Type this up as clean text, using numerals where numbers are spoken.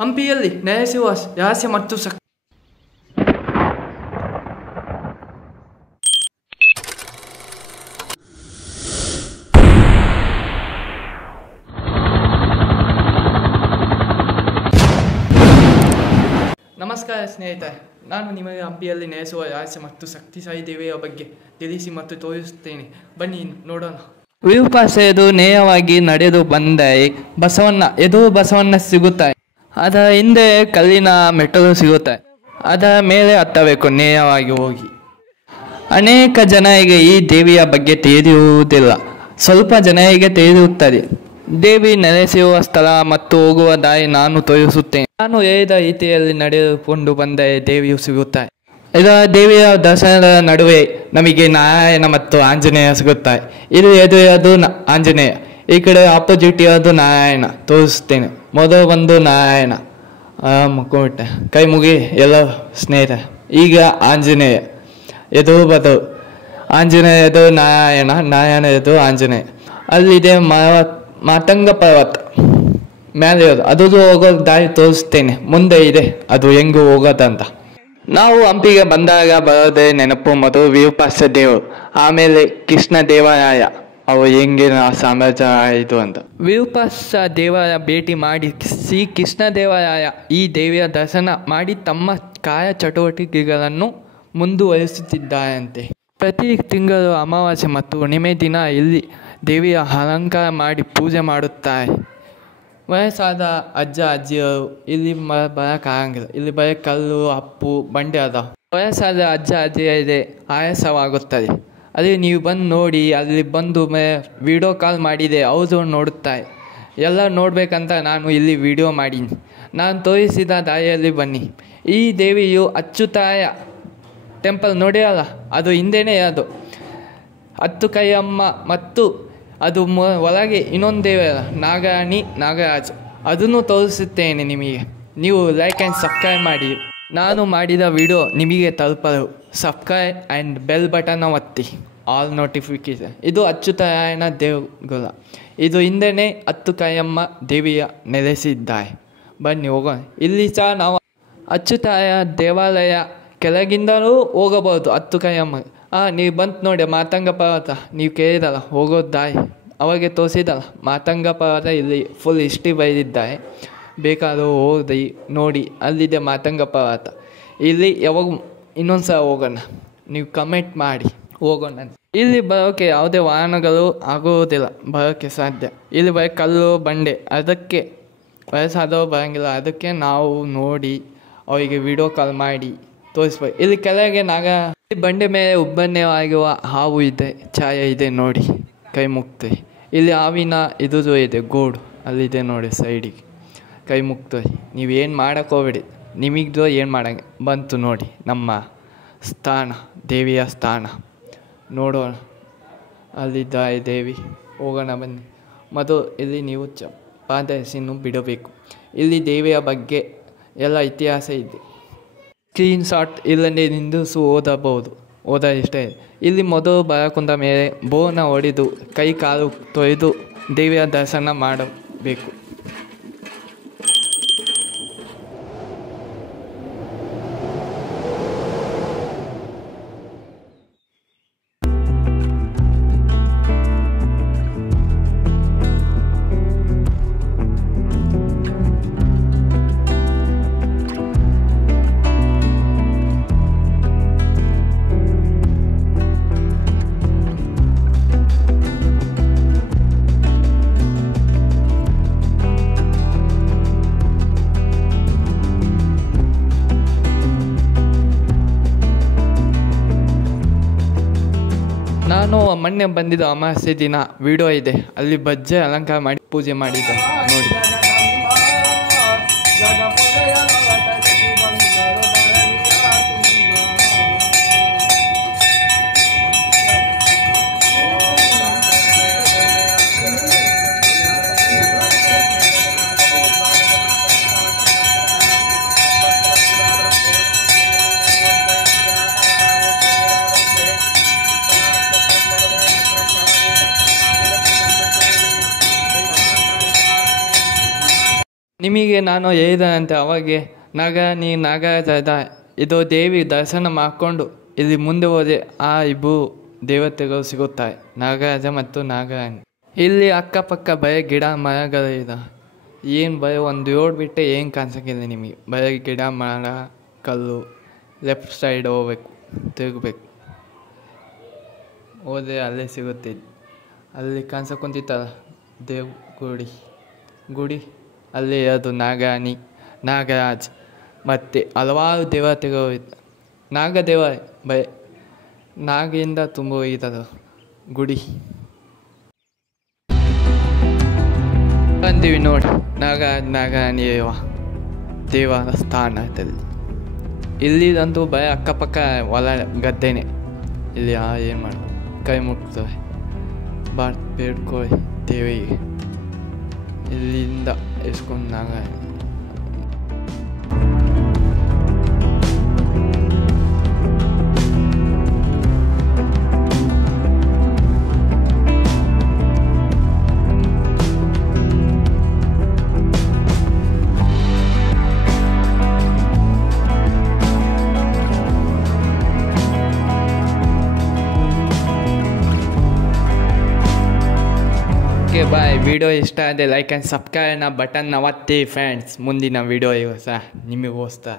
ಹಂಪಿಯಲ್ಲಿ ನೆಲೆಸುವ ರಹಸ್ಯ ಮತ್ತು ನಮಸ್ಕಾರ ಸ್ನೇಹಿತರೆ, ನಾನು ನಿಮಗೆ ಹಂಪಿಯಲ್ಲಿ ನೆಲೆಸುವ ರಹಸ್ಯ ಮತ್ತು ಶಕ್ತಿಶಾಲಿ ದೇವಿಯ ಬಗ್ಗೆ ತಿಳಿಸಿ ಮತ್ತು ತೋರಿಸುತ್ತೇನೆ. ಬನ್ನಿ ನೋಡೋಣ. ವಿರೂಪಾಕ್ಷ ನೇರವಾಗಿ ನಡೆದು ಬಂದರೆ ಬಸವಣ್ಣ ಸಿಗುತ್ತಾರೆ. ಅದರ ಹಿಂದೆ ಕಲ್ಲಿನ ಮೆಟ್ಟಲು ಸಿಗುತ್ತೆ. ಅದರ ಮೇಲೆ ಹತ್ತಬೇಕು ನೇರವಾಗಿ ಹೋಗಿ. ಅನೇಕ ಜನರಿಗೆ ಈ ದೇವಿಯ ಬಗ್ಗೆ ತಿಳಿಯುವುದಿಲ್ಲ. ಸ್ವಲ್ಪ ಜನರಿಗೆ ತಿಳಿಯುತ್ತದೆ. ದೇವಿ ನೆಲೆಸಿರುವ ಸ್ಥಳ ಮತ್ತು ಹೋಗುವ ದಾರಿ ನಾನು ತೋರಿಸುತ್ತೇನೆ. ನಾನು ಹೇಳಿದ ರೀತಿಯಲ್ಲಿ ನಡೆದುಕೊಂಡು ಬಂದರೆ ದೇವಿಯು ಸಿಗುತ್ತಾರೆ. ಇದರ ದೇವಿಯ ದರ್ಶನದ ನಡುವೆ ನಮಗೆ ನಾರಾಯಣ ಮತ್ತು ಆಂಜನೇಯ ಸಿಗುತ್ತಾರೆ. ಇದು ಎದುರದು ಆಂಜನೇಯ, ಈ ಕಡೆ ಆಪೋಸಿಟ್ ಇರೋದು ನಾರಾಯಣ. ತೋರಿಸ್ತೇನೆ. ಮೊದಲು ಬಂದು ನಾರಾಯಣ, ಮುಕ್ಕೋಬಿಟ್ಟೆ, ಕೈ ಮುಗಿ ಎಲ್ಲ ಸ್ನೇಹಿತರೆ. ಈಗ ಆಂಜನೇಯ ಎದುರು ಬದಲು ಆಂಜನೇಯದು ನಾರಾಯಣ, ನಾರಾಯಣದು ಆಂಜನೇಯ. ಅಲ್ಲಿದೆ ಮಾತಂಗ ಪರ್ವತ ಮೇಲೆ ಇರೋದು. ಅದು ಹೋಗೋ ದಾರಿ ತೋರಿಸ್ತೇನೆ. ಮುಂದೆ ಇದೆ ಅದು ಹೆಂಗೆ ಹೋಗೋದಂತ. ನಾವು ಹಂಪಿಗೆ ಬಂದಾಗ ಬರೋದೇ ನೆನಪು ಮೊದಲು ವಿರೂಪಾಕ್ಷ ದೇವರು, ಆಮೇಲೆ ಕೃಷ್ಣ ದೇವರಾಯ. ಅವು ಹೆಂಗೆ ಸಾಮ್ರಾಜ್ಯ ಆಯಿತು ಅಂತ. ವಿರೂಪಾಕ್ಷ ದೇವರ ಭೇಟಿ ಮಾಡಿ ಶ್ರೀ ಕೃಷ್ಣ ದೇವರಾಯ ಈ ದೇವಿಯ ದರ್ಶನ ಮಾಡಿ ತಮ್ಮ ಕಾರ್ಯಚಟುವಟಿಕೆಗಳನ್ನು ಮುಂದುವರಿಸುತ್ತಿದ್ದಾರಂತೆ. ಪ್ರತಿ ತಿಂಗಳು ಅಮಾವಾಸ್ಯೆ ಮತ್ತು ಹುಣ್ಣಿಮೆ ದಿನ ಇಲ್ಲಿ ದೇವಿಯ ಅಲಂಕಾರ ಮಾಡಿ ಪೂಜೆ ಮಾಡುತ್ತಾರೆ. ವಯಸ್ಸಾದ ಅಜ್ಜ ಅಜ್ಜಿಯರು ಇಲ್ಲಿ ಬರೋಕ್ಕಾಗಂಗಿಲ್ಲ. ಇಲ್ಲಿ ಬರೀ ಕಲ್ಲು ಅಪ್ಪು ಬಂಡೆ ಅದಾವ. ವಯಸ್ಸಾದ ಅಜ್ಜ ಅಜ್ಜಿಯರಿಗೆ ಆಯಾಸವಾಗುತ್ತದೆ. ಅಲ್ಲಿ ನೀವು ಬಂದು ನೋಡಿ. ಅಲ್ಲಿ ಬಂದು ವಿಡಿಯೋ ಕಾಲ್ ಮಾಡಿದೆ, ಅವರು ನೋಡುತ್ತಾರೆ. ಎಲ್ಲ ನೋಡಬೇಕಂತ ನಾನು ಇಲ್ಲಿ ವಿಡಿಯೋ ಮಾಡೀನಿ. ನಾನು ತೋರಿಸಿದ ದಾರಿಯಲ್ಲಿ ಬನ್ನಿ. ಈ ದೇವಿಯು ಅಚ್ಚುತಾಯ ಟೆಂಪಲ್ ನೋಡಿರಲ್ಲ, ಅದು ಹಿಂದೆನೇ ಅದು 10 ಕೈಯಮ್ಮ. ಮತ್ತು ಅದು ಒಳಗೆ ಇನ್ನೊಂದು ದೇವಿ ನಾಗರಾಣಿ ನಾಗರಾಜ್, ಅದನ್ನು ತೋರಿಸುತ್ತೇನೆ ನಿಮಗೆ. ನೀವು ಲೈಕ್ ಆ್ಯಂಡ್ ಸಬ್ಸ್ಕ್ರೈಬ್ ಮಾಡಿ. ನಾನು ಮಾಡಿದ ವಿಡಿಯೋ ನಿಮಗೆ ತಲುಪಲು ಸಬ್ಸ್ಕ್ರೈಬ್ ಆ್ಯಂಡ್ ಬೆಲ್ ಬಟನ್ ಒತ್ತಿ, ಆಲ್ ನೋಟಿಫಿಕೇಶನ್. ಇದು ಅಚ್ಚುತಾಯನ ದೇಗುಲ. ಇದು ಹಿಂದೆನೇ 10 ಕೈಯಮ್ಮ ದೇವಿಯ ನೆಲೆಸಿದ್ದಾರೆ. ಬನ್ನಿ ಹೋಗೋಣ. ಇಲ್ಲಿ ಸಹ ನಾವು ಅಚ್ಚುತಾಯ ದೇವಾಲಯ ಕೆಳಗಿಂದಲೂ ಹೋಗಬಹುದು 10 ಕೈಯಮ್ಮ. ನೀವು ಬಂತು ನೋಡಿ ಮಾತಂಗ ಪರ್ವತ, ನೀವು ಕೇಳಿದಲ್ಲ ಹೋಗೋದು ದಾರಿ, ಅವಾಗೆ ತೋರಿಸಿದಲ್ಲ ಮಾತಂಗ ಪರ್ವತ. ಇಲ್ಲಿ ಫುಲ್ ಹಿಸ್ಟ್ರಿ ಬರೆದಿದ್ದಾರೆ, ಬೇಕಾದರೂ ಹೋಗಿ ನೋಡಿ. ಅಲ್ಲಿದೆ ಮಾತಂಗ ಪರ್ವತ. ಇಲ್ಲಿ ಯಾವಾಗ ಇನ್ನೊಂದು ಸಲ ಹೋಗೋಣ, ನೀವು ಕಮೆಂಟ್ ಮಾಡಿ ಹೋಗೋಣ. ಇಲ್ಲಿ ಬರೋಕ್ಕೆ ಯಾವುದೇ ವಾಹನಗಳು ಆಗುವುದಿಲ್ಲ, ಬರೋಕ್ಕೆ ಸಾಧ್ಯ. ಇಲ್ಲಿ ಬರೀ ಕಲ್ಲು ಬಂಡೆ, ಅದಕ್ಕೆ ವಯಸ್ಸಾದವರು ಬರೋಂಗಿಲ್ಲ. ಅದಕ್ಕೆ ನಾವು ನೋಡಿ ಅವರಿಗೆ ವಿಡಿಯೋ ಕಾಲ್ ಮಾಡಿ ತೋರಿಸ್ಬೇಕು. ಇಲ್ಲಿ ಕೆಳಗೆ ಬಂಡೆ ಮೇಲೆ ಉಬ್ಬನ್ಯವಾಗಿರುವ ಹಾವು ಇದೆ, ಛಾಯೆ ಇದೆ ನೋಡಿ, ಕೈ ಮುಕ್ತದೆ. ಇಲ್ಲಿ ಹಾವಿನ ಇದು ಇದೆ ಗೋಡು, ಅಲ್ಲಿದೆ ನೋಡಿ ಸೈಡಿಗೆ, ಕೈ ಮುಕ್ತದೆ. ನೀವೇನು ಮಾಡೋಕ್ಕೆ ಹೋಗ್ಬೇಡಿ, ನಿಮಗಿದು ಏನು ಮಾಡಂಗೆ. ಬಂತು ನೋಡಿ ನಮ್ಮ ಸ್ಥಾನ, ದೇವಿಯ ಸ್ಥಾನ ನೋಡೋಣ. ಅಲ್ಲಿದ್ದಾರೆ ದೇವಿ, ಹೋಗೋಣ ಬನ್ನಿ. ಮೊದಲು ಇಲ್ಲಿ ನೀವು ಪಾದರಸೆಯನ್ನು ಬಿಡಬೇಕು. ಇಲ್ಲಿ ದೇವಿಯ ಬಗ್ಗೆ ಎಲ್ಲ ಇತಿಹಾಸ ಇದೆ. ಸ್ಕ್ರೀನ್ ಶಾಟ್ ಇಲ್ಲದೆ ನಿಂದಿಸು ಓದ ಇಷ್ಟೇ. ಇಲ್ಲಿ ಮೊದಲು ಬರಕುಂದ ಮೇಲೆ ಬೋನ ಹೊಡೆದು ಕೈ ಕಾಲು ತೊಳೆದು ದೇವಿಯ ದರ್ಶನ ಮಾಡಬೇಕು. ನಾನು ಮೊನ್ನೆ ಬಂದಿದ್ದ ಅಮಾವಾಸ್ಯೆ ದಿನ ವಿಡಿಯೋ ಇದೆ, ಅಲ್ಲಿ ಬಜ್ಜೆ ಅಲಂಕಾರ ಮಾಡಿ ಪೂಜೆ ಮಾಡಿದ್ದೆ ನೋಡಿ. ನಿಮಗೆ ನಾನು ಹೇಳಿದಂತೆ ಅವಾಗೆ ನಾಗರಾಜ ಇದು ದೇವಿ ದರ್ಶನ ಮಾಡಿಕೊಂಡು ಇಲ್ಲಿ ಮುಂದೆ ಹೋದೆ ಆ ಇಬ್ಬರು ದೇವತೆಗಳು ಸಿಗುತ್ತಾರೆ, ನಾಗರಾಜ ಮತ್ತು ನಾಗರಾಣಿ. ಇಲ್ಲಿ ಅಕ್ಕಪಕ್ಕ ಬರೀ ಗಿಡ ಮರಗಳಿದೆ. ಏನು ಬರೀ ಒಂದು ರೋಡ್ ಬಿಟ್ಟರೆ ಏನು ಕಾಣಿಸೋಕ್ಕಿಲ್ಲ ನಿಮಗೆ. ಬರೀ ಗಿಡ ಮರ ಕಲ್ಲು. ಲೆಫ್ಟ್ ಸೈಡ್ ಹೋಗ್ಬೇಕು, ತಿರುಗಬೇಕು, ಹೋದರೆ ಅಲ್ಲೇ ಸಿಗುತ್ತೆ. ಅಲ್ಲಿ ಕಾಣಿಸ್ಕೊಂತಿತ್ತಲ್ಲ ದೇವ್ ಗುಡಿ ಅಲ್ಲಿ ಅದು ನಾಗರಾಣಿ, ನಾಗರಾಜ್ ಮತ್ತು ಹಲವಾರು ದೇವತೆಗಳು ಇತ್ತು. ನಾಗದೇವ ಬೈ ನಾಗಿಂದ ತುಂಬ ಇದ್ದದು ಗುಡಿ. ಬಂದೀವಿ ನೋಡಿ ನಾಗರಾಣಿ ದೇವಸ್ಥಾನದಲ್ಲಿ. ಇಲ್ಲಿದಂತೂ ಬರೀ ಅಕ್ಕಪಕ್ಕ ಹೊಲ ಗದ್ದೆನೆ. ಇಲ್ಲಿ ಏನು ಮಾಡಿ ಕೈ ಮುಟ್ತವೆ, ಬೇಡ್ಕೊಳ್ಳಿ ದೇವಿಗೆ. ಇಲ್ಲಿಂದ ಎಸ್ಕೊಂಡು ನಾಗರಾಣಿ. ಬಾಯ್. ವಿಡಿಯೋ ಇಷ್ಟ ಆದರೆ ಲೈಕ್ ಆ್ಯಂಡ್ ಸಬ್ಸ್ಕ್ರೈಬ್ನ ಬಟನ್ನ ಒತ್ತಿ ಫ್ರೆಂಡ್ಸ್. ಮುಂದಿನ ವಿಡಿಯೋ ಸಹ ನಿಮಗೋಸ್ಕರ.